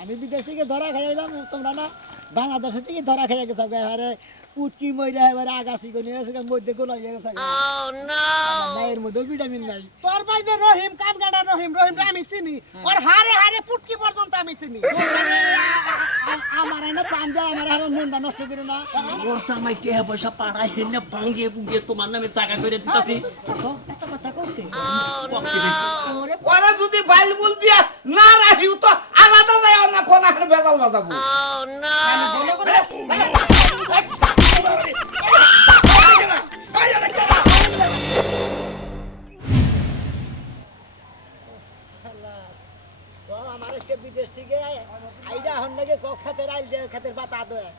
আমি বিদেশ থেকে ধরা খাইলাম তোমরা না বাংলাদেশ থেকে ধরা খাইয়া গেছো আরে পুটকি মইরা এবারে আগাছি কোনি এসে মধ্যে গোল হয়ে গেছে না এর মধ্যে ভিটামিন নাই তোর ভাই যে রহিম কানগাড়া রহিম আমি চিনি ওর হারে হারে পুটকি পর্যন্ত আমি চিনি আমার না প্রাণ দেয় আমার আর মনটা নষ্ট করো না ওর জামাই টেহা পয়সা পাড়ায় হেনে ভাঙ্গে বুগে তোমার নামে জায়গা করে দিতাছি এত কথা করতে ওরা যদি বাইল বল দিয়া না রাখিও তো আলাদা যায় না কোন আর বেজাল বাজাবো আমার আজকে বিদেশ থেকে আইডা হন লাগে খেতের আইল দিয়ে খেতের বাতা দেয়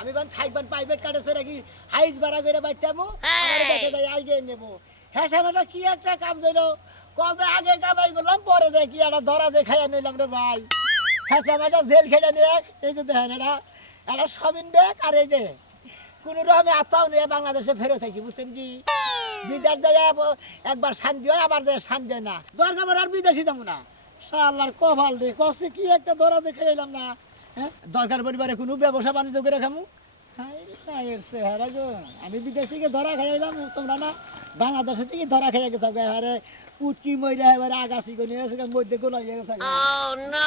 আমি বান থাকবান প্রাইভেট কাটেছে নাকি হাইজ ভাড়া করে বাইতামু আমার দেখে যাই আইগে নেব হেসা মেশা কি একটা কাম দিল কত আগে কামাই করলাম পরে দেখি একটা ধরা দিয়ে খাইয়া নিলাম রে ভাই হেসা মেশা জেল খেলে নিয়ে এই যে দেখেন এটা সবিন ব্যাগ আর এই যে কোনো রকমে আত্মাও নিয়ে বাংলাদেশে ফেরত আইছি বুঝছেন কি বিদেশ যায় একবার শান্তি হয় আবার যায় শান্তি হয় না দরকার আর বিদেশি যাবো না শালার কপাল রে কষ্ট কি একটা ধরা দেখে এলাম না হ্যাঁ দরকার পরিবারে কোনো ব্যবসা বাণিজ্য করে খামু এর চেহারা গো আমি বিদেশ থেকে ধরা খাইলাম তোমরা না বাংলাদেশ থেকে ধরা খাইয়া গেছো আরে পুটকি মইরা এবারে আগাছি কোনি এসে মধ্যে গোল হয়ে গেছে না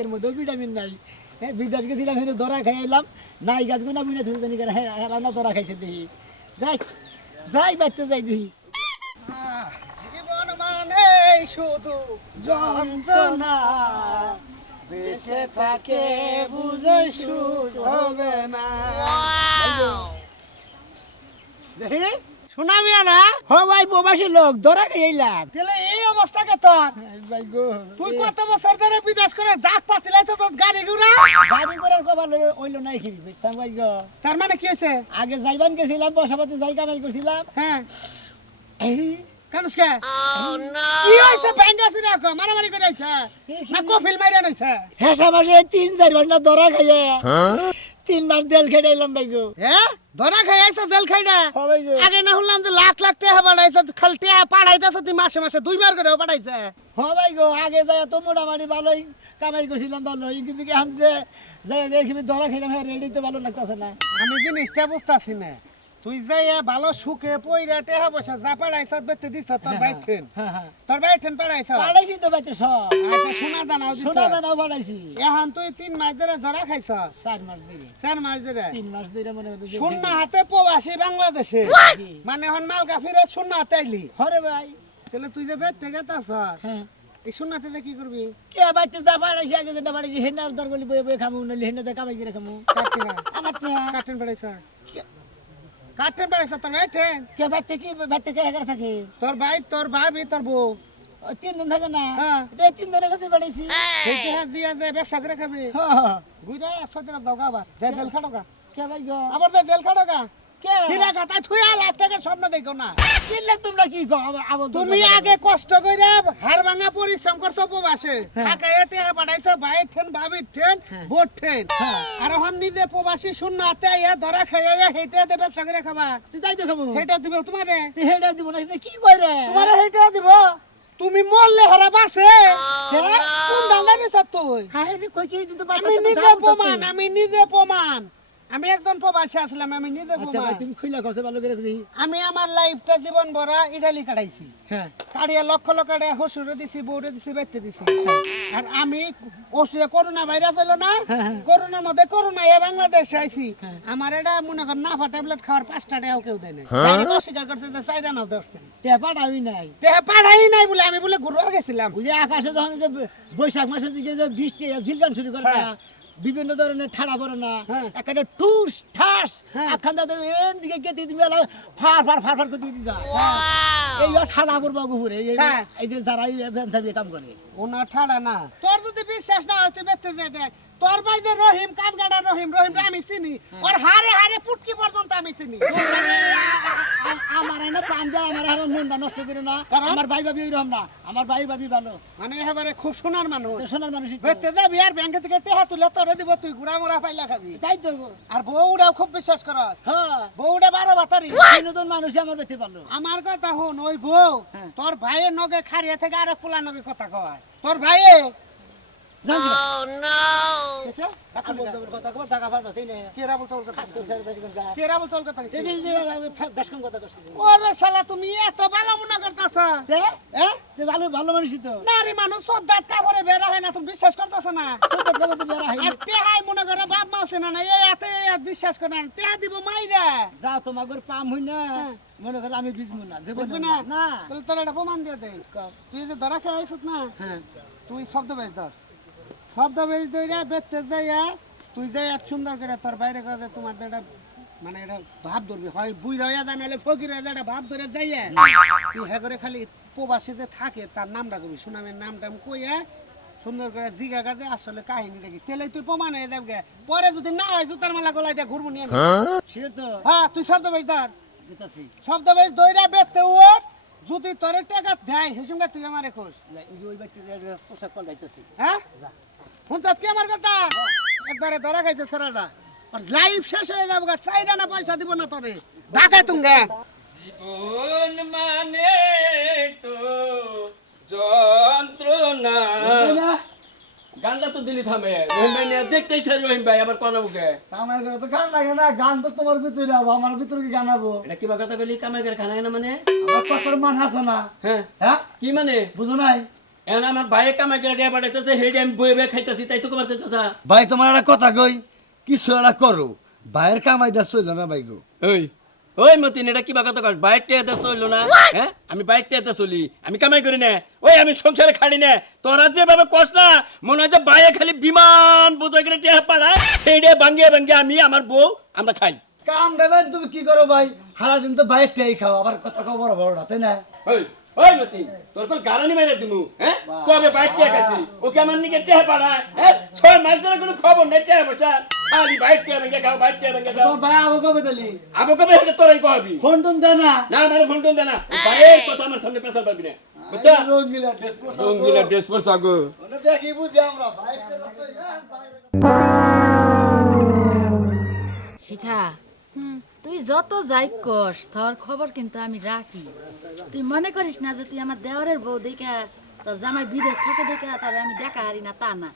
এর মধ্যে ভিটামিন নাই হ্যাঁ বিদেশ গেছিলাম হেন ধরা খাইলাম নাই গাছগুলো বুঝে থাকি হেরাম না ধরা খাইছে দেখি যাই যাই বাচ্চা যাই দেখি জীবন মানে শুধু যন্ত্রণা বেঁচে থাকে বুঝে সুখ হবে না দেখি শোনামিয়া না হ ভাই প্রবাসী লোক ধরা খাইলাম তাহলে এই অবস্থাকে তোর ভাই গো তুই কত বছর ধরে বিদেশ করে জাত পাতিলাই তো তোর গাড়ি ঘুরা গাড়ি করার কপাল হইলো নাই কি বুঝতাম ভাই গো তার মানে কি আছে আগে যাইবান গেছিলাম বসাপাতি যাই কামাই করছিলাম হ্যাঁ এই কানুসকে কি হইছে ব্যাঙ্গাসি রাখো মারামারি করে আইছে না কফিল মাইরা নইছে হেসা মাসে 3-4 ঘন্টা ধরা খাইয়া 3 মাস জেল খেটাইলাম ভাই গো হ্যাঁ ধরা খাই আইছে জেল খাইডা হ্যাঁ ভাই গো আগে না শুনলাম যে লাখ লাখ টাকা পাঠাইছে খালি টাকা পাঠাইতেছে তুই মাসে মাসে 2 বার করে পাঠাইছে হ্যাঁ ভাই গো আগে যাই তো মোটামুটি ভালোই কামাই করছিলাম ভালোই কিন্তু কি আমি যে যাই দেখি ধরা খাইলাম হ্যাঁ রেডি তো ভালো লাগতেছে না আমি জিনিসটা বুঝতাছি না তুই যাই ভালো সুখে পয়রা টাকা পয়সা যা পাঠাইছ বেতে দিছ তোর বাইঠেন হ্যাঁ হ্যাঁ তোর বাইঠেন পাঠাইছ পাড়াইছি তো বাইতে সব আচ্ছা সোনা দানাও দিছ সোনা দানাও পাড়াইছি এখন তুই 3 মাস ধরে ধরা খাইছ 4 মাস ধরে 4 মাস ধরে 3 মাস ধরে মনে হচ্ছে শূন্য হাতে প্রবাসী বাংলাদেশে মানে এখন মালকা ফিরত শূন্য হাতে আইলি হরে ভাই তাহলে তুই যে বেতে গেতাছ হ্যাঁ এই শূন্য হাতে কি করবি কে বাইতে যা পাড়াইছি আগে যেটা পাড়াইছি হেনা দরগলি বয়ে বয়ে খামু নলি হেনা কামাই করে খামু কাটেন আমার টিয়া কাটেন পাঠাইছ কাটেন পাঠাইছ তোর বাইঠেন কে বাইতে কে রাখার থাকে তোর ভাই তোর ভাবি তোর বউ 3 দিন থাকে না হ্যাঁ। এই 3 দিনের কাছে পাড়াইছি সেইটা দিয়া যে ব্যবসা করে খাবি হ্যাঁ গুইরা 100 দিন দাও আবার যে জেল খাটোকা কে ভাই গো আবার যে জেল খাটোকা কে সিরা কাটা থুই লাখ টাকার স্বপ্ন দেখো না কিনলে তোমরা কি কো আবল তুমি আগে কষ্ট কইরা হাড় ভাঙা পরিশ্রম করছো প্রবাসে ঢাকায় টাকা পাঠাইছো ভাই ঠেন ভাবি ঠেন বোট ঠেন আর এখন নিজে প্রবাসী শূন্য হাতে আইয়া ধরা খাইয়া হেইটা দে ব্যবসা করে খাবা তুই যাই তো খামু হেইটা দিব তোমারে তুই হেডা দিব না এটা কি কই রে তোমারে হেইটা দিব তুমি মরলে হারা বাসে কোন দান্ডা নিছ তুই হ্যাঁ এটা কই কি তুই তো বাতা আমি নিজে প্রমাণ আমি একজন প্রবাসী আসলাম আমি নিজে আচ্ছা প্রমাণ ভাই তুমি খুইলা কইছে ভালো করে দেখি আমি আমার লাইফটা জীবন ভরা ইটালি কাটাইছি হ্যাঁ কাড়িয়া লক্ষ লক্ষ টাকা হসুরে দিছি বউরে দিছি বেচতে দিছি আর আমি ওষুধে করোনা ভাইরাস হলো না করোনার মধ্যে করোনা এ বাংলাদেশে আইছি আমার এটা মনে কর নাফা ট্যাবলেট খাওয়ার 5টা টাকাও কেউ দেয় না আমি অস্বীকার করছে যে 4 আনাও 10 তে পাঠাই নাই টাকা পাঠাই নাই বলে আমি বলে ঘুরবার গেছিলাম ওই যে আকাশে যখন যে বৈশাখ মাসের দিকে যে বৃষ্টি ঝিলকান শুরু করে না বিভিন্ন ধরনের ঠাড়া পড়ে না একটা টুস ঠাস আখান দাদা এন দিকে গেতে তুমি ফার ফার ফার ফার করে দিয়ে দাও এই ঠাড়া পড়বো গুহুরে এই যে যারা এই ভ্যান কাম করে ওনা ঠাড়া না তোর যদি বিশ্বাস না হয় তুই বেঁচে যা দেখ তোর ভাই যে রহিম কানগাড়া রহিম আমি চিনি ওর হারে হারে পুটকি পর্যন্ত আমি চিনি আমার না প্রাণ দেয় আমার আর মনটা নষ্ট করে না আমার ভাই ভাবি ওইরকম না আমার ভাই ভাবি ভালো মানে এবারে খুব সোনার মানুষ সোনার মানুষ বেঁচে যাবি আর ব্যাংকে থেকে টেহা তুলে তোরে দিব তুই গুড়া মোড়া পাইলা খাবি তাই তো আর বউটাও খুব বিশ্বাস কর হ্যাঁ বউটা 12 বাতারি বিনোদন মানুষই আমার বেঁচে পারলো আমার কথা হন ওই বউ তোর ভাইয়ের নগে খাড়িয়া থেকে আরেক পোলা নগে কথা কয় তোর ভাইয়ে কইছে এখন বলতে বলতে কথা কবার টাকা পাঠাতে নে কেরা বলতে কথা তোর সাথে দেখি কোন যা কেরা বলতে কথা কইছে এই যে বেশ কম কথা কইছিস ওরে শালা তুমি এত ভালো মনে করতাছ হ্যাঁ যে ভালো ভালো মানুষই তো নারী মানুষ সদ্দাত কাপড়ে বেরা হয় না তুমি বিশ্বাস করতেছ না তোর কথা তো বেরা আর হাই টেহাই মনে করে বাপ মা আছে না না এই এত বিশ্বাস করে না টেহা দিব মাইরা যা তোমাগর পাম হই না মনে কর আমি বুঝবো না যে বুঝবি বুঝবো না না না তাহলে তোর একটা প্রমাণ দিয়ে দে তুই যে ধরা খেয়ে আইছত না হ্যাঁ তুই শব্দ বেশ ধর শব্দ বেশ দইরা বেচতে যাইয়া তুই যাই এক সুন্দর করে তোর বাইরে করে তোমার একটা মানে এটা ভাব ধরবি হয় বুই রয়া যায় নাহলে ফকির হয়ে যায় ভাব ধরে যাইয়া তুই হ্যাঁ করে খালি প্রবাসী যে থাকে তার নামটা কবি সুনামের নামটা কইয়া সুন্দর করে জিগা গাছে আসলে কাহিনীটা কি তেলে তুই প্রমাণ হয়ে যাবে পরে যদি না হয় জুতার মালা গলায় দিয়ে ঘুরবো নিয়ে শিওর তো হ্যাঁ তুই শব্দ বেশ ধর দিতাছি শব্দ বেশ দইরা বেচতে উঠ যদি তোর টাকা দেয় হেসুঙ্গা তুই আমারে খোঁজ এই যে ওই ব্যক্তি পোশাক পাল্টাইতেছি হ্যাঁ শুনছাস কি আমার কথা একবারে ধরা খাইছে সেরাটা আর লাইফ শেষ হয়ে যাবে গা চাইরা না পয়সা দিব না তোরে ঢাকায় তুঙ্গে জীবন মানে তো যন্ত্রণা গানটা তো দিলি থামে রহিম ভাই নিয়ে দেখতেইছে রহিম ভাই আবার কোন মুখে আমার ঘরে তো গান লাগে না গান তো তোমার ভিতরে আবো আমার ভিতরে কি গান আবো এটা কি কথা কইলি কামাইগের খানা না মানে আমার কতর মান আছে না হ্যাঁ হ্যাঁ কি মানে বুঝো নাই এখন আমার ভাইয়ে কামাইগের ডিয়া পাঠাইতেছে হেডে আমি বয়ে বয়ে খাইতেছি তাই তো কবার চাইতেছা ভাই তোমার একটা কথা কই কিছু একটা করো ভাইয়ের কামাই দেওয়া চলল না ভাই গো ওই ওই মতিন এটা কি কথা কর বাইক টেয়াতে চললো না হ্যাঁ আমি বাইক টেয়াতে চলি আমি কামাই করি না ওই আমি সংসারে খাড়ি না তোরা যেভাবে কষ্ট না মনে হয় যে বাইরে খালি বিমান বোঝাই করে টেয়া পাড়ায় হেডে ভাঙ্গিয়ে ভাঙ্গিয়ে আমি আমার বউ আমরা খাই কাম দেবেন তুমি কি করো ভাই সারাদিন তো ভাইয়ের টেই খাও আবার কথা কও বড় বড় তাই না ওই ওই মতি তোর কল গারানি মেরে দিমু হ্যাঁ কবে বাইক টেয়া খাচ্ছি ওকে আমার নিকে টেয়া পাড়ায় হ্যাঁ 6 মাস ধরে কোনো খবর নেই টেয়া বসা খালি বাইক টেয়া ভাঙ্গে খাও বাইক টেয়া ভাঙ্গে খাও তোর ভাই আবো কবে দিলি আবো কবে হেডে তোরাই কবি ফোন টোন দেয় না না আমার ফোন টোন দে না বাইরের কথা আমার সামনে পেছাল পারবি না বুঝছা রঙ্গিলা ড্রেস পরছ রঙ্গিলা ড্রেস পরছ আগো ওনে দেখি বুঝি আমরা ভাই শিখা তুই যত যাই কস তোর খবর কিন্তু আমি রাখি তুই মনে করিস না যে তুই আমার দেওয়ারের বউ দেখা তোর জামাই বিদেশ থেকে দেখা তাহলে আমি দেখা হারি না তা না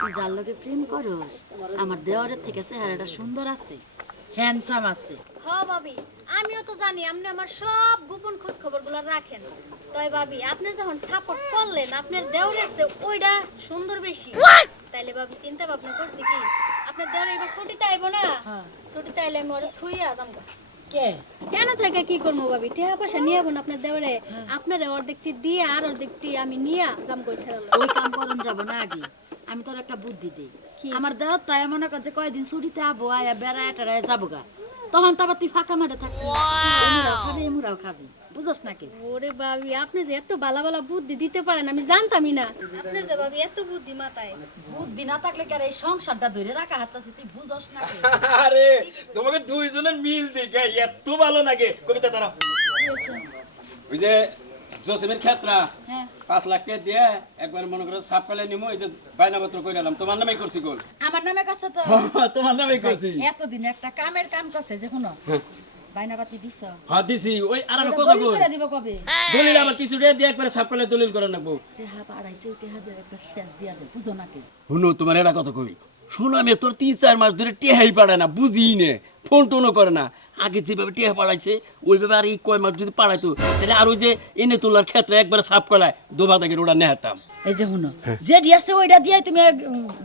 তুই যার লোকে প্রেম করস আমার দেওয়ারের থেকে চেহারাটা সুন্দর আছে হ্যান্ডসাম আছে হ ভাবি আমিও তো জানি আপনি আমার সব গোপন খোঁজ খবরগুলো রাখেন তাই ভাবি আপনি যখন সাপোর্ট করলেন আপনার দেওরের চেয়ে ওইটা সুন্দর বেশি তাইলে ভাবি চিন্তা ভাবনা করছি কি আপনার দেওরে এবার ছুটিতে আইব না ছুটিতে আইলে আমি ওটা থুইয়া যাবো কে কেন থেকে কি করবো ভাবি টাকা পয়সা নিয়ে যাবো না আপনার দেওরে আপনার অর্ধেকটি দিয়ে আর অর্ধেকটি আমি নিয়ে যাম কই ছেড়ে ওই কাম করন যাব না আগে আমি তোর একটা বুদ্ধি দিই কি? আমার দেওয়ার তাই মনে কর যে কয়দিন ছুটিতে আবো আয়া বেড়ায় টেড়ায় যাবো গা তখন তো আবার তুই ফাঁকা মাঠে থাকবি এমুরাও খাবি এমুরাও খাবি বুঝস নাকি ওরে ভাবি আপনি যে এত ভালো ভালো বুদ্ধি দিতে পারেন আমি জানতামই না আপনার যে ভাবি এত বুদ্ধি মাথায় বুদ্ধি না থাকলে কি আর এই সংসারটা ধরে রাখা হাতাছে তুই বুঝস নাকি আরে তোমাকে দুইজনের মিল দেখে এত ভালো লাগে কবিতা তারা ওই যে জোসেমের ক্ষেত্রা হ্যাঁ 5 লাখ টাকা দিয়ে একবার মনে করো সাপ কালে নিমো এই যে বাইনাপত্র করে এলাম তোমার নামে করছি গোল আমার নামে কাছে তো তোমার নামে করছি এতদিন একটা কামের কাম করছে যে কোনো বাইনাবাতি দিছ হ্যাঁ দিছি ওই আর এটা কথা দলিল কই করে দিব কবে দলিল আবার কিছু দিয়ে একবার সাপ কালে দলিল করে নেবো টেহা পাড়াইছে টেহা দিয়ে একটা শেষ দিয়া দে বুঝো নাকি শুনো তোমার এটা কথা কই শোনো আমি তোর 3-4 মাস ধরে টেহাই পাড়ায় না বুঝি নে ফোন টোনও করে না আগে যেভাবে টেহা পাড়াইছে ওইভাবে আর এই কয় মাস যদি পাড়াইতো তাহলে আর ওই যে এনে তোলার ক্ষেত্রে একবার সাপ কলায় দোবা থেকে ওটা নেহাতাম এই যে শুনো যে দিয়াছে ওইটা দিয়ে তুমি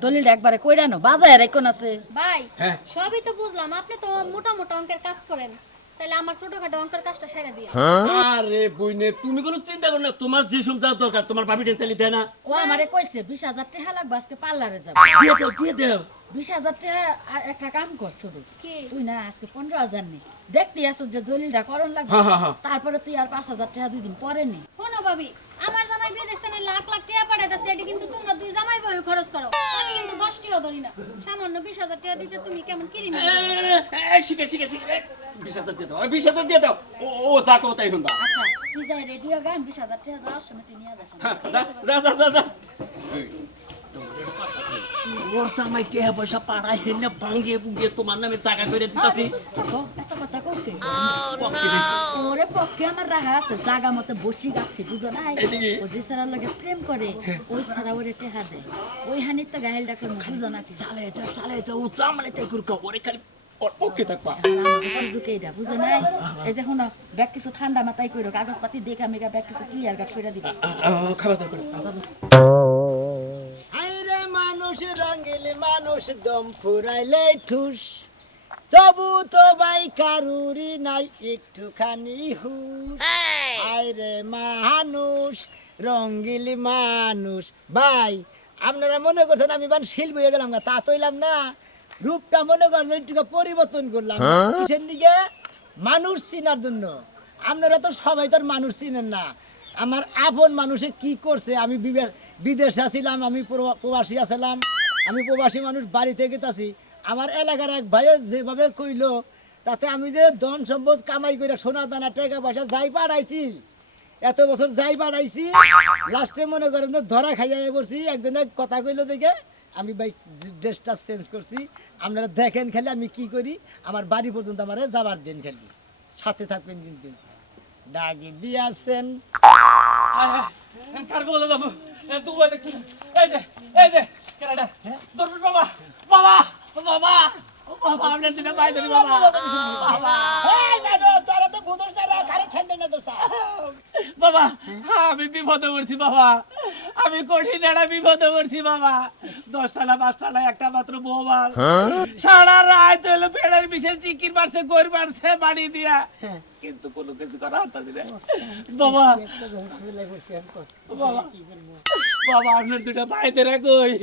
দলিলটা একবারে কইরা নো বাজায় রাখুন আছে ভাই হ্যাঁ। সবই তো বুঝলাম আপনি তো মোটা মোটা অঙ্কের কাজ করেন তাহলে আমার ছোটখাটো অঙ্কের কাজটা সেরে দিয়ে আরে বইনে তুমি কোনো চিন্তা করো না তোমার যে সব যা দরকার তোমার ভাবি টেনশন নিতে হয় না ও আমারে কইছে 20,000 টাকা লাগবে আজকে পার্লারে যাব দিয়ে দাও 20,000 টাকা একটা কাম করছো কি তুই না আজকে 15,000 নি দেখতে আসো যে দলিলটা করন লাগবে হ্যাঁ, হ্যাঁ, হ্যাঁ। তারপরে তুই আর 5,000 টাকা 2 দিন পরে নি শোনো ভাবি আমার জামাই বিদেশ থেকে লাখ লাখ টাকা পাঠাইতেছে এটি কিন্তু তোমরা দুই জামাই বই খরচ করো আমি কিন্তু 10 টাকা ধরি না সামান্য 20,000 টাকা দিতে তুমি কেমন কিরি না শিখে 20,000 দিয়ে দাও 20,000 দিয়ে দাও ও যা কো তাই শুনবা আচ্ছা তুই যাই রেডিও গান 20,000 টাকা যাওয়ার সময় তুই নিয়ে যাস হ্যাঁ, যা এই, তোমার একটা কথা কি? ওর জামাই টেহা পয়সা পাড়ায় হেনে ভাঙ্গিয়ে বুঙ্গিয়ে তোমার নামে জায়গা করে দিতাছি থাকো এত কথা কই পক্ষে ওরে পক্ষে আমার রাখা আছে জাগা মতো বসি গাচ্ছি বুঝো না ও যে সারা লাগে প্রেম করে ওই সারা ওরে টেহা দেয় ওই হানির তো গাহেল ডাকে বুঝো না কি চালে যা ও চামড়ে তাই করুকা ওরে খালি ওর পক্ষে থাকবা সুযোগ এইটা বুঝো নাই এই যে শুনো ব্যাগ কিছু ঠান্ডা মাথায় কইরো কাগজপাতি দেখা মেগা ব্যাগ কিছু ক্লিয়ার কাট করে দিবা খাবার দাবার করে আইরে মানুষ রঙিল মানুষ দম ফুরাইলে ঠুস তবু তো ভাই কারুরি নাই একটুখানি হুশ আইরে মানুষ রঙিল মানুষ ভাই আপনারা মনে করছেন আমি বান শিল্পী হয়ে গেলাম না তা তৈলাম না রূপটা মনে করেন একটু পরিবর্তন করলাম কিসের দিকে মানুষ চিনার জন্য আপনারা তো সবাই তো আর মানুষ চিনেন না আমার আপন মানুষে কি করছে আমি বিদেশে আছিলাম আমি প্রবাসী আছিলাম আমি প্রবাসী মানুষ বাড়ি থেকে আছি আমার এলাকার এক ভাইয়ে যেভাবে কইলো তাতে আমি যে ধন সম্পদ কামাই করে সোনা দানা টাকা পয়সা যাই পাঠাইছি এত বছর যাই পাঠাইছি লাস্টে মনে করেন যে ধরা খাইয়া পড়ছি একজনে কথা কইলো দেখে আমি ভাই ড্রেসটা চেঞ্জ করছি আপনারা দেখেন খালি আমি কি করি আমার বাড়ি পর্যন্ত আমার যাবার দিন খালি সাথে থাকবেন কিন্তু ডাকি দিয়েছেন কার বলে যাবো দুবাই দেখতে এই যে কেনাডা দরবেশ বাবা বাবা বাবা বাবা আপনার দিনে পাই ধরি বাবা তোরা তো বুঝোস না রে, খালি ছাড়বে না দোষা বাবা আমি বিপদে পড়ছি বাবা আমি কঠিন একটা বিপদে পড়ছি বাবা 10 টালা 5 টালা একটা মাত্র বৌমার সারা রাত হলো পেড়ের বিষে চিকির মারছে গোর মারছে বাড়ি দিয়া কিন্তু কোনো কিছু করা হতাছি না বাবা বাবা বাবা আপনার দুটা পাইতে কই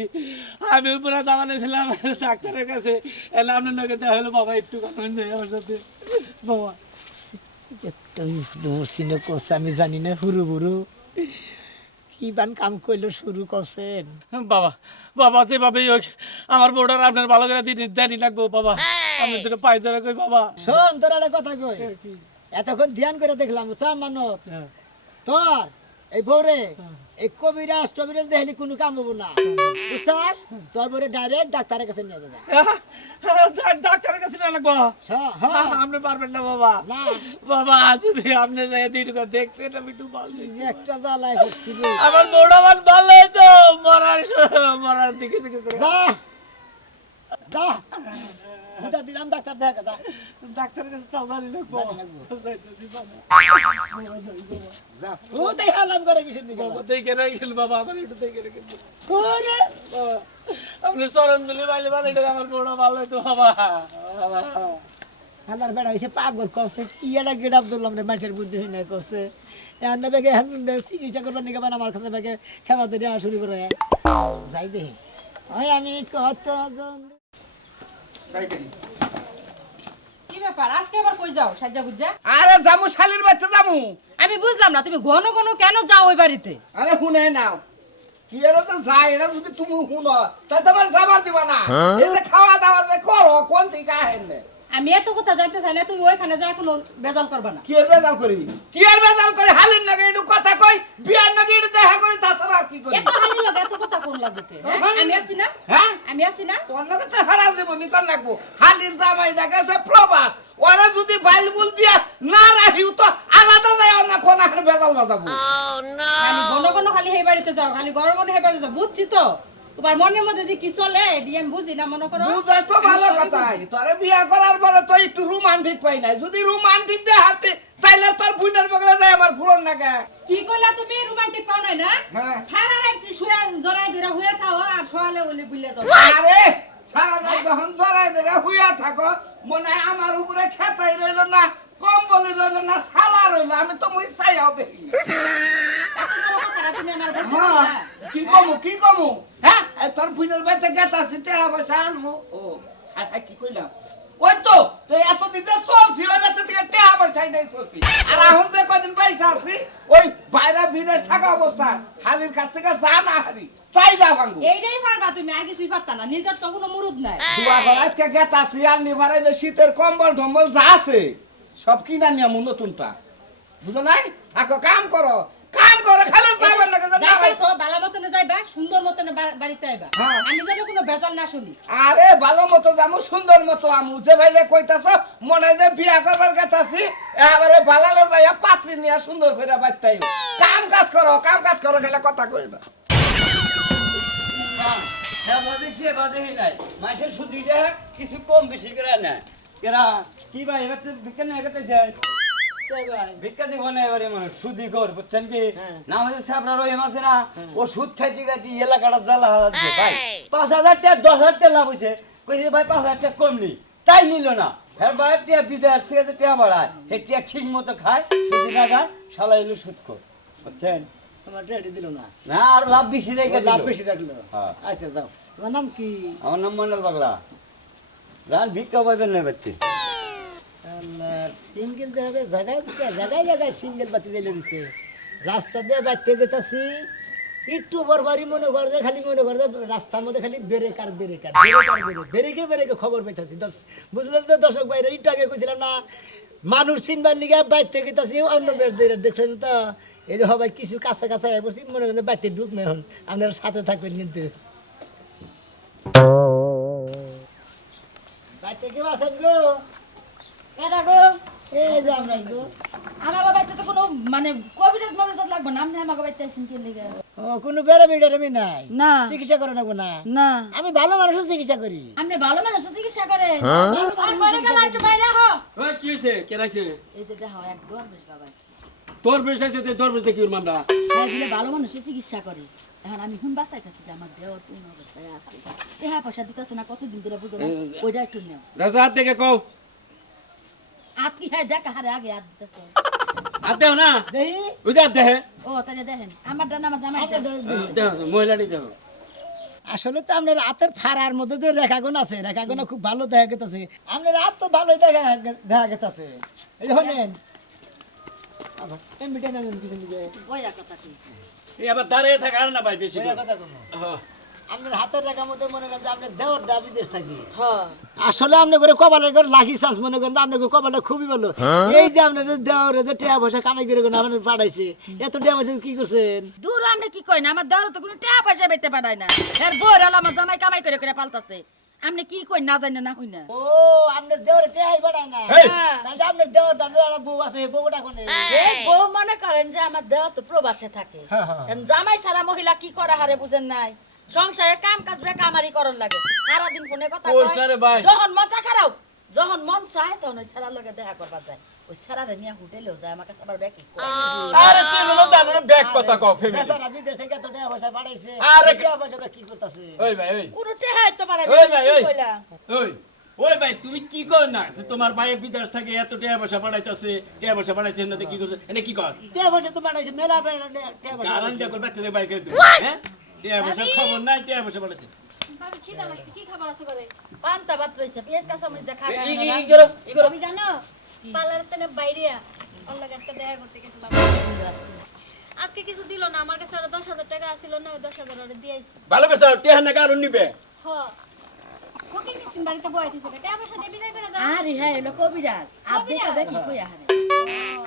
আমি উপরে দামানেছিলাম ডাক্তারের কাছে এলে আপনার নাকি দেওয়া হলো বাবা একটু কথা আমার সাথে বাবা আমি জানি না হুরু বুরু কি বান কাম করলো শুরু করছেন বাবা বাবা যেভাবে হোক আমার বউটার আপনার ভালো করে দেরি লাগবো বাবা আমি দুটো পাই ধরে কই বাবা শোন তোর একটা কথা কই এতক্ষণ ধ্যান করে দেখলাম চা মানব তোর এই বউরে এই কবিরাজ টবিরাজ দেখলি কোনো কাম হবো না বুঝছাস তোর বউরে ডাইরেক্ট ডাক্তারের কাছে নিয়ে যাবে ডাক্তারের কাছে না লাগবো আপনি পারবেন না বাবা না। বাবা যদি আপনি যাই দুটো দেখতে না একটু ভালো কি যে একটা জ্বালায় হচ্ছিল আমার বউটা আমার ভালো তো মরার দিকে যা যা হুদা দিলাম ডাক্তার দেখা যা ডাক্তারের কাছে তাও জানি লাগবো যা ও তাই হালাম করে কিসের দিকে দেখে রাখেন বাবা আমার একটু দেখে রাখেন ওরে বাবা আপনি চরণ দিলে বাইলে ভালো এটা আমার বউটা ভালো তো বাবা হালার বেড়া এসে পাগল করছে কি একটা গেট আপ ধরলাম রে মানুষের বুদ্ধি হীন করছে এখন বেগে চিকিৎসা করবার নিকে আমার কাছে বেগে খেমা ধরে শুরু করে যাই দেখি ওই আমি কতজন কি ব্যাপার আজকে আবার কই যাও সাজ্জা গুজ্জা আরে জামু শালির বাচ্চা জামু আমি বুঝলাম না তুমি ঘন ঘন কেন যাও ওই বাড়িতে আরে শুনে নাও কি এরা তো যায় এটা যদি তুমি শুনো তা তোমার যাবার দিবা না এই যে খাওয়া দাওয়া যে করো কোন থেকে আহেন আমি এত কথা জানতে চাই না তুমি ওইখানে যা কোনো বেজাল করবা না কি এর বেজাল করি কি এর বেজাল করে হালির নাকি একটু কথা কই বিয়ার নাকি একটু দেখা করি তাছাড়া আর কি করি এত হালি লোক এত কথা কোন লাগতে আমি আসি না হ্যাঁ আমি আসি না তোর লগে তো হারা জীবন কোন লাগবো হালির জামাই লাগাছে প্রবাস ওরা যদি বাইলবুল দিয়া না রাখিও তো আলাদা যায় না কোন আর বেজাল বাজাবো আমি ঘন ঘন খালি সেই বাড়িতে যাও খালি ঘন ঘন সেই বাড়িতে যাও বুঝছি তো তোমার মনের মধ্যে যে কি চলে এটি আমি বুঝি না মনে করো বুঝাস তো ভালো কথাই তোরে বিয়া করার পরে তো একটু রোমান্টিক পাই নাই যদি রোমান্টিক দে হাতে তাইলে তোর বুইনের বগলে যায় আমার ঘুরন লাগা কি কইলা তুমি রোমান্টিক পাও নাই না হ্যাঁ। সারা রাত শুয়ে জড়াই ধরে হয়ে থাও আর সকালে ওলে বুইলা যাও আরে সারা রাত যখন জড়াই ধরে হুইয়া থাকো মনে হয় আমার উপরে খেতাই রইল না কম্বলি রইল না সালা রইল আমি তো মই চাইও দেখি এত বড় কথা তুমি আমার বলতে হ্যাঁ, পারো না? কি কমু হ্যাঁ এই তোর বুইনের বাইতে গেতা সিতে হবে জানমু ও কি কইলাম ওই তো এতদিন যে চলছি ওই বেতে থেকে টেহা পয়সাই নেই চলছি আর এখন যে কদিন পয়সা আছি ওই বাইরে বিদেশ থাকা অবস্থা হালির কাছ থেকে যা না হারি চাই না ভাঙ্গু এইটাই পারবা তুমি আর কিছুই পারতা না নিজের তো কোনো মুরুদ নাই দুয়া ঘর আজকে গেতাছি আর নিভারে যে শীতের কম্বল টম্বল যা আছে সব কিনা নিয়ে নতুনটা বুঝো নাই থাকো কাম করো কাম করে খালি যাবেন না কেন যাইবাছো ভালো মতনে যাইবা সুন্দর মতনে বাড়িতে আইবা হ্যাঁ। আমি যেন কোনো বেজাল না শুনি আরে ভালো মতো যামু সুন্দর মতো আমু যে ভাইলে কইতাছ মনে হয় যে বিয়া করবার কথা আছি এবারে ভালালে যাইয়া পাত্রী নিয়া সুন্দর করে বাইতাই কাম কাজ করো খেলে কথা কই না হ্যাঁ দেখছি এবার দেখি নাই মাসের সুদিটা কিছু কম বেশি করে না কেরা কি ভাই এবার তো ভিক্ষা নিয়ে গেতেছে ভিক্ষা দিব না এবারে মানে সুদি কর বুঝছেন কি না হচ্ছে সাবরা রহিম আছে না ও সুদ খাইতে খাইতে এলাকাটা জ্বালা হচ্ছে ভাই 5,000 টাকা 10,000 টাকা লাভ হয়েছে কইছে ভাই 5,000 টাকা কম নি তাই নিল না হ্যাঁ ভাই টিয়া বিদেশ থেকে যে টিয়া বাড়ায় হে টিয়া ঠিক মতো খায় সুদি না খায় শালা এলো সুদ কর বুঝছেন আমার রেডি দিল না না আর লাভ বেশি রেখে লাভ দিল বেশি রাখলো হ্যাঁ। আচ্ছা যাও তোমার নাম কি আমার নাম মন্ডল পাগলা জান ভিক্ষা পাইবেন না বাচ্চা সিঙ্গেল দেখা জায়গায় জায়গায় সিঙ্গেল বাতি জ্বালিয়ে দিচ্ছে রাস্তা দিয়ে বাইতে গেতাছি একটু বরবারি মনে করে যে খালি মনে করে যে রাস্তার মধ্যে খালি বেরেকে খবর পাইতাছি বুঝলেন তো দর্শক ভাইরা একটু আগে কইছিলাম না মানুষ চিনবার নিগে বাইতে গেতাছি অন্য বেশ দিয়ে দেখছেন তো এই যে সবাই কিছু কাছে কাছে বসছি মনে করেন বাইতে ঢুকবে এখন আপনারা সাথে থাকবেন কিন্তু বাইতে কেউ আছেন গো কেডা গো এই যে আমরা গো আমার বাড়িতে তো কোনো মানে কবিরাজ মবিরাজ লাগবে না আপনি আমার বাড়িতে আছেন কি লেগে ও কোনো বেরামি টেরামি নাই না। চিকিৎসা করে নেবো না না আমি ভালো মানুষের চিকিৎসা করি আপনি ভালো মানুষ চিকিৎসা করে আর করে গেল একটু বাইরে হ ওই কি হইছে কেনাইছে এই যে দেখো এক দরবেশ বাবা আছে। তোর বেশ আছে তোর বেশ দেখি আমরা হ্যাঁ বলে ভালো মানুষের চিকিৎসা করে এখন আমি হুন বাঁচাইতেছি যে আমার দেহ কোন অবস্থায় আছে হ্যাঁ পয়সা দিতেছে না কতদিন ধরে বুঝো না ওইটা একটু নেও দাদা হাত দেখে কও আত কি হ্যাঁ দেখা হারে আগে হাত দিতেছে হাত দেও না দেহি ওই যে হাত দেখে ও তাহলে দেখেন আমার ডান আমার জামাই আমরা দেহি। দেও মহিলাটি দেও আসলে তো আপনার হাতের ফাড়ার মধ্যে যে রেখাগুণ আছে রেখাগুণ খুব ভালো দেখা গেতেছে আপনার হাত তো ভালোই দেখা গেতেছে এই যে হলেন আবার এমবিটা নেন কিছু নিয়ে বইয়া কথা কি এই আবার দাঁড়িয়ে থাকে আর না ভাই বেশি বইয়া কথা কোনো আপনার হাতের রেখার মধ্যে মনে করেন যে আপনার দেওয়ারটা বিদেশ থাকি হ্যাঁ আসলে আপনি করে কপালের করে লাগি চাষ মনে করেন যে আপনার কপালটা খুবই ভালো এই যে আপনার দেওয়ারে যে টিয়া পয়সা কামাই করে আপনার পাঠাইছে এত টিয়া পয়সা কি করছেন দূর আমরা কি কই না আমার দেওয়ার তো কোনো টাকা পয়সা পেতে পারাই না এর বউর আলো আমার জামাই কামাই করে করে পাল্টাছে আপনি কি কই না জানি না হই না ও আপনার দেওয়ারে টিয়াই পাঠায় না এই! তাহলে আপনার দেওয়ারটা বউ আছে বউটা কোনে এই বউ মনে করেন যে আমার দেওয়া তো প্রবাসে থাকে এখন জামাই সারা মহিলা কি করে হারে বুঝেন নাই সংসারে কাম কাজ বেকামারি করন লাগে সারা দিন ফোনে কথা কইস কয়। না রে ভাই। যখন মন চা খারাও যখন মন চায় তখন ওই সারার লগে দেখা করবা যায় ওই সারারে নিয়ে হোটেলেও যায় আমার কাছে আবার ব্যাকি আরে চিনো না জানো না ব্যাগ কথা কও ফেমি বেচারা বিদেশ থেকে এত টাকা পয়সা পাঠাইছে আরে টিয়া পয়সা কি করতেছে ওই ভাই ওই কোনো টেহাই তো পারে ওই ভাই ওই ওই ওই ভাই তুমি কি কর না যে তোমার ভাই বিদেশ থেকে এত টাকা পয়সা পাঠাইতেছে টাকা পয়সা পাঠাইছে না তো কি করছে এনে কি কর টিয়া পয়সা তো পাঠাইছে মেলা টিয়া পয়সা কারণ দেখো বাচ্চা দেখ বাইকে হ্যাঁ টাকা পয়সা খবর নাই টাকা পয়সা পাঠাইছে ভাবি খিদা লাগছে কি খাবার আছে করে পান্তা ভাত রইছে পেঁয়াজ কাঁচা মরিচ দেখা ই করো ই করো আমি জানো পার্লার তেনে বাইরে অন্য গাছটা দেখা করতে গেছিলাম আজকে কিছু দিল না আমার কাছে আরো 10,000 টাকা ছিল না ওই 10,000 ওরে দিয়ে আইছি ভালো কথা টাকা না কারণ নিবে হ ওকে মিসকিন বাড়িতে বই দিছে টাকা পয়সা দিয়ে বিদায় করে দাও আরে হ্যাঁ এলো কবিরাজ আপনি কবে কি কই আহারে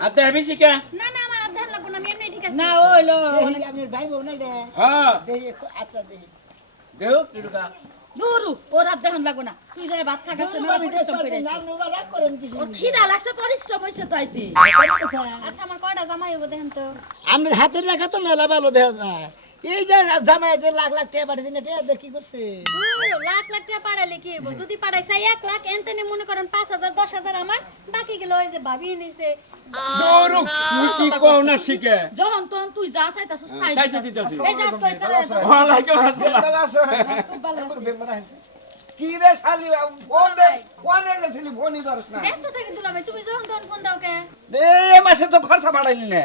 আতে বেশি কে না না আমার আধার লাগবে না আমি এমনি ঠিক আছে না ওইলো দেহি আপনার ভাই বউ নাই রে হ্যাঁ দেহি আচ্ছা দেহি দেও কি লুকা দূরু ওরা দেহন লাগবো না তুই যাই ভাত খা গেছে মেলা আমি দেশ পরিশ্রম পারতে করে নাম নোবা রাগ করেন কিছু ওর খিদা লাগছে পরিশ্রম হইছে তো আইতে আচ্ছা আমার কয়টা জামাই হবো দেখেন তো আপনার হাতের রেখা তো মেলা ভালো দেখা যায় এই যে জামাই যে লাখ লাখ টাকা পাঠিয়েছে না টাকা দিয়ে কি করছে লাখ লাখ টাকা পাড়ালে কি হইব যদি পাড়াইছে 1 লাখ এনতেনে মনে করেন 5,000 10,000 আমার বাকি গেল ওই যে ভাবি নিছে দৌড়ু তুই কি কও না শিখে যখন তখন তুই যা চাইতাছিস তাই তাই তো দিতাছিস। দিতাছি। এই যাস কইছে ওয়ালাইকুম আসসালাম খুব ভালো আছে। কি রে শালি ফোন দে ফোনে গেছিলি ফোনই ধরস না ব্যস্ত থাকি দুলা ভাই তুমি যখন তখন ফোন দাও কে এ মাসে তো খরচা বাড়াইলি না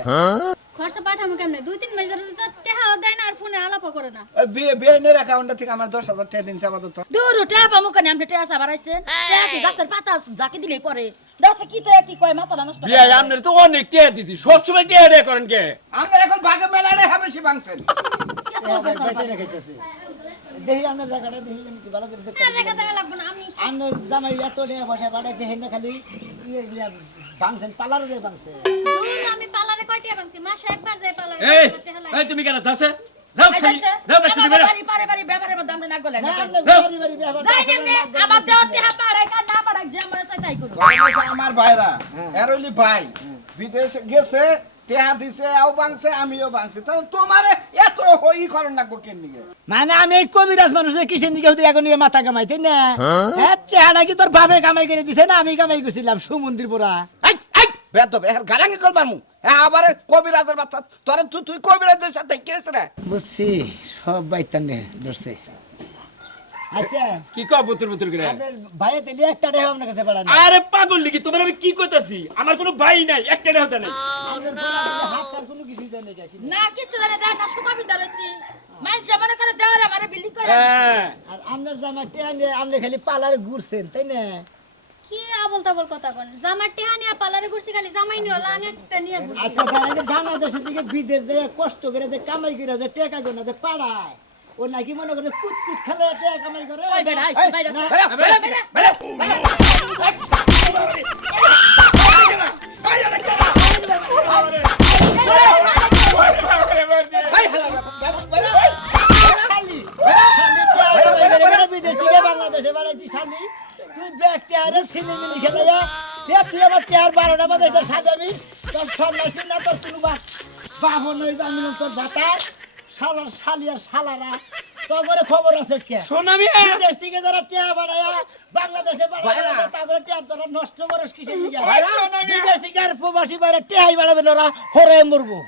খরচা পাঠামু কেমনে 2-3 মাস ধরে তো টাকাও দেয় না আর ফোনে আলাপও করে না ওই বিয়েনের অ্যাকাউন্টে থেকে আমার 10,000 টাকা দিন চাপাতো তো দূরু টেয়া পামু কেন আপনি টেয়া সাবার আইছেন টেয়া কি গাছের পাতা জাকি দিলেই পরে দেখছে কি তো কি কয় মাথা নষ্ট বিয়া আমনের তো অনেক টাকা দিছি সব সময় টাকা করেন কে আমরা এখন ভাগে মেলারে হবে সে বাংছেন বাইতে রেখাইতেছে দেহি আপনার জায়গাটা দেহি আমি কি ভালো করে দেখতে আর রেখা টাকা লাগবে না আমি আপনার জামাই এত টাকা পয়সা পাঠাইছে হেন খালি ইয়ে বাংছেন পালার রে বাংছে ধুর, আমি পার্লারে কয়টা ভাঙছি মাসে একবার যাই পার্লারে এই 10,000 টাকা লাগে। এই তুমি কেন যাচ্ছে যাও খালি যাও বাচ্চা দিবে বাড়ি পারে বাড়ি ব্যাপারে দাম না গলে না, যাই আমরা বাড়ি বাড়ি ব্যবহার নেমনে আমার দেওয়ার টেহা পাড়াই কার না পাড়াই যে আমার সাথে তাই করব আমার ভাইরা এর হইলি ভাই বিদেশে গেছে টেহা দিছে আও বাংছে আমিও বাংছি তো তোমারে এত হই করন লাগবো কেন নিগে মানে আমি এই কবিরাজ মানুষের কিসের দিকে হতে এখন নিয়ে মাথা কামাইতে না হ্যাঁ চেহারা কি তোর ভাবে কামাই করে দিছে না আমি কামাই করছিলাম সুমন্দির পোড়া এই এই বেদব এর গালাঙ্গি করবার মু আবার কবিরাজের বাচ্চা তোরে তুই কবিরাজের সাথে কেছে রে বুঝছি সব বাইতান নে ধরছে আচ্ছা কি কও বুতুর বুতুর করে আপনার ভাইয়ে তেলি একটা টাকা আপনার কাছে পাঠান আরে পাগল নাকি তোমার আমি কি কইতাছি আমার কোনো ভাই নাই একটা হতে নাই আপনার পোলা হাত তার কোনো কিছু দেয় না কি না কিছু জানে দেয় না সুতা বিদার হইছি মানছে মনে করে দেওয়ার আমারে বিল্ডিং করে হ্যাঁ আর আপনার জামা টেয়া নিয়ে আপনি খালি পালার ঘুরছেন তাই না কি আবল তাবল কথা কোন জামার টেহা নিয়ে পার্লারে ঘুরছি খালি জামাই নিয়ে লাং একটা নিয়ে ঘুরছি আচ্ছা তার আগে বাংলাদেশের দিকে বিদেশ যে কষ্ট করে যে কামাই করে যে টাকা গোনা যে পাড়ায় ও নাকি মনে করে কুত কুত খেলে টাকা কামাই করে ওই বেড়া এই, বেড়া না, বিদেশ থেকে বাংলাদেশে বাড়াইছি শালি তুই ব্যাগ টেয়ারে সিনেমিনি খেলাইয়া তুই আমার টেয়ার 12টা বাজাইছে সাজাবি তোর সন্ন্যাসী না তোর কোনো বাবু নাই জানি না তোর ভাতার শালার শালি আর শালারা তোর ঘরে খবর আছে কে সোনামি বিদেশ থেকে যারা টেয়া বাড়াইয়া বাংলাদেশে বাড়াইয়া তারপরে টেয়ার যারা নষ্ট করে কিসের দিকে বিদেশ থেকে আর প্রবাসী বাইরে টেয়াই বাড়াবে ওরা হরে মরবো